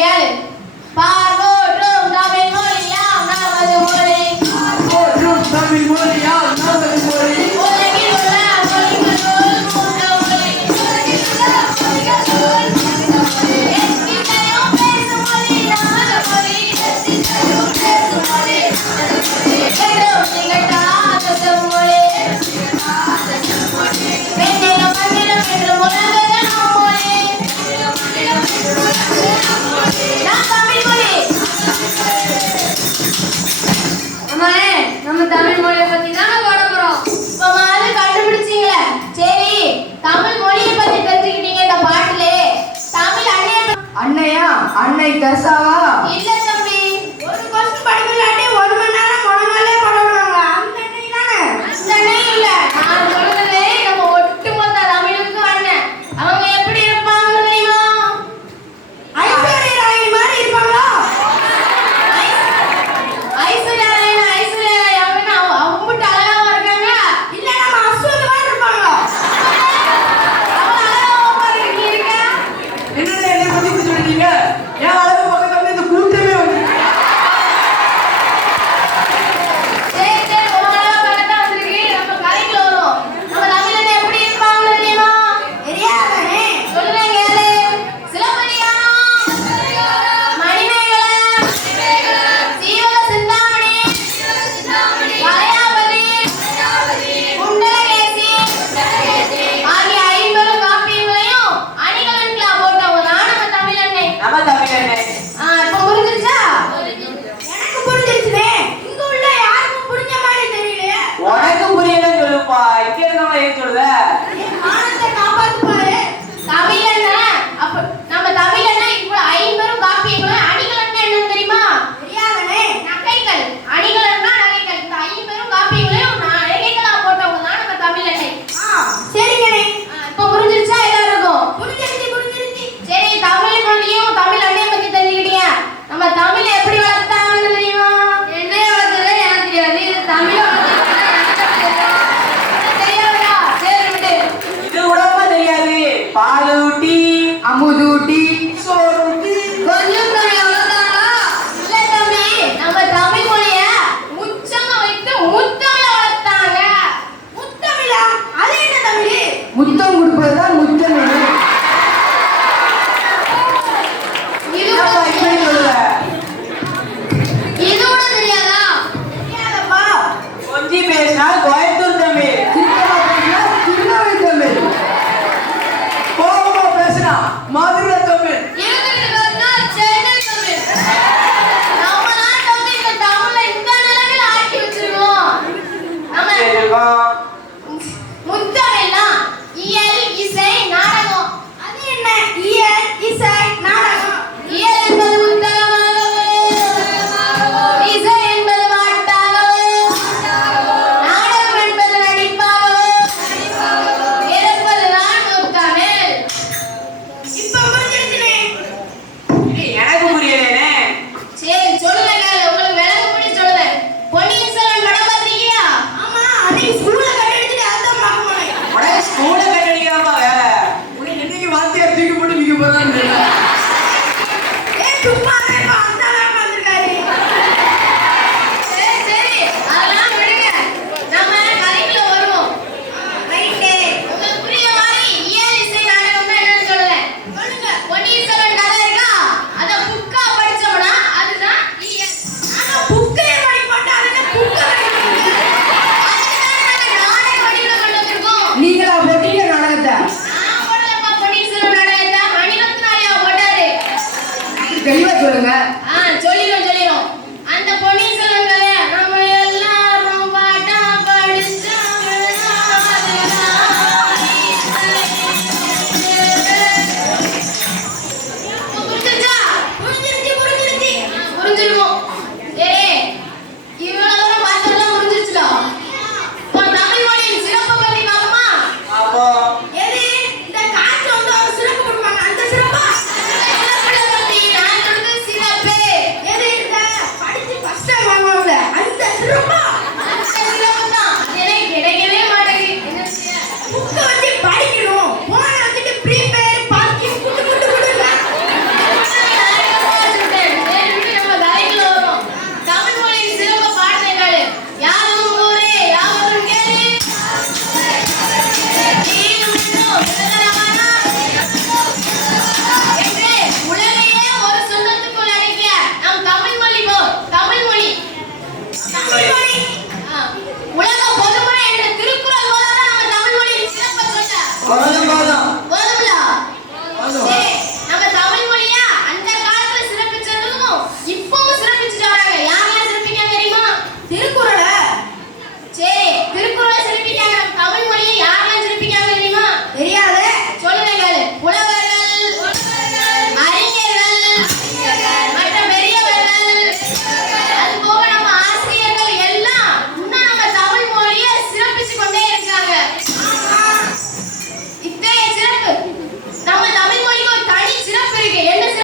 கேளு. பார்வோற்றும் தமிழ் மொழியாம் நமது மொழி. பார்வோற்றும் தமிழ் மொழியாம் நமது மொழி. உலகில் உள்ள மொழிகளுள் மூத்த மொழி. எத்திசையும் பேசும் மொழி நமது மொழி. என்றும் திகட்டாத செம்மொழி. பெண்ணிலும் மண்ணிலும் என்று முழங்குக நம் மொழி. நம் தமிழ் மொழி. அம்மானே, நம்ம தமிழ் மொழியை பத்தி தானே பாட போறோம். இப்ப மாதிரி கண்டுபிடிச்சீங்களே. சரி, தமிழ் மொழியை பத்தி தெரிஞ்சுக்கிட்டீங்க இந்த பாட்டிலே. தமிழ் அன்னையா? அன்னை தெரசாவா? இல்ல தம்பி, ஒரு கொஸ்டின் படிக்கலாட்டி 1 மணி நேரம் முழங்காலே படுவாங்க. அந்த அன்னை தானே? அந்த அன்னை இல்ல, நான் சொல்றதே நம்ம ஒட்டுமொத்த தமிழுக்கு அண்ணன். அவங்க எப்படி இருப்பாங்கன்னு தெரியுமா? ஐஸ்வர்யா ராய் மாதிரி இருப்பாங்களா? ஐஸ்வர்யா ராய் அவங்க அம்புட்டு அழகாவா இருக்காங்க. இல்ல நம்ம அஸ்வத் மாதிரி இருப்பாங்களா? அவங்க அழகாவா மாதிரி இருக்கீங்க. என்னடா என்னை பத்தி இப்படி சொல்றீங்க? என் அழகு பக்கத்துல இந்த கூட்டமே வந்து சரி, உங்க அழகா பக்கத்தா வந்திருக்கு. நம்ம கதைக்குள்ள வருவோம். நம்ம தமிழன் எப்படி இருப்பாங்கன்னு தெரியுமா? தெரியாதே. சொல்லுறேன் கேளு. சிலப்பதிகாரம், மணிமேகலை, சீவக சிந்தாமணி, வளையாபதி, குண்டலகேசி ஆகிய 50 காப்பியங்களையும் அணிகலன்களா போட்டவங்க தான் நம்ம தமிழன்னை. நம்ம தமிழனே. இப்போ புரிஞ்சிருச்சா? எனக்கு புரிஞ்சிருச்சுனே. இங்க உள்ள யாருக்கும் புரிஞ்ச மாதிரி தெரியலையே. உனக்கு புரியலன்னு சொல்லுப்பா. இங்க இருக்கவங்க ஏன் சொல்லுத? மானத்தை காப்பாத்து பாரு. தமிழன்னா அப்ப நம்ம தமிழன்னா இப்போ 50 காப்பியங்களும் அணிகலன்னா என்னன்னு தெரியுமா? தெரியாதனே. நகைகள். அணிகலன்னா நகைகள். இந்த 50 காப்பியங்களையும் நகைகளா போட்டவங்க தான் நம்ம தமிழனை. சரிங்கனே. இப்போ புரிஞ்சிருச்சா எல்லாருக்கும்? புரிஞ்சிருச்சு. சரி, தமிழ் மொழியும் தமிழ் அண்ணையும் பத்தி தெரிஞ்சுக்கிட்டீங்க. நம்ம தமிழ் எப்படி வளர்த்தாங்கன்னு தெரியுமா? என்ன வளர்த்தது எனக்கு தெரியாது. இது தமிழ் தெரியாதா? சரி விடு. இது கூடவா தெரியாது? பாலூட்டி, அமுதூட்டி, சோறுட்டி. கொஞ்சம் தமிழ் வளர்த்தாங்களா? இல்ல தம்பி, நம்ம தமிழ் மொழிய உச்சமா வைத்து முத்தமிழ வளர்த்தாங்க. முத்தமிழா? அது என்ன தமிழ்? முத்தம் கொடுப்பதுதான் முத்தமிழ். இது என்னப்பா இப்படி சொல்லுத? இது கூட தெரியாதா? தெரியாதப்பா. கொஞ்சி பேசினா கோயம்புத்தூர் தமிழ். சின்னமா பேசினா திருநெல்வேலி தமிழ். கோபமா பேசினா மதுரை தமிழ். இருக்கிறதுனா சென்னை தமிழ். நம்ம நாட்டு வந்து இந்த தமிழ்ல இந்த நிலைமையில ஆக்கி வச்சிருக்கோம். நம்ம சரிப்பா. முத்தமிழ்னா இயல், இசை, போதும் போதும்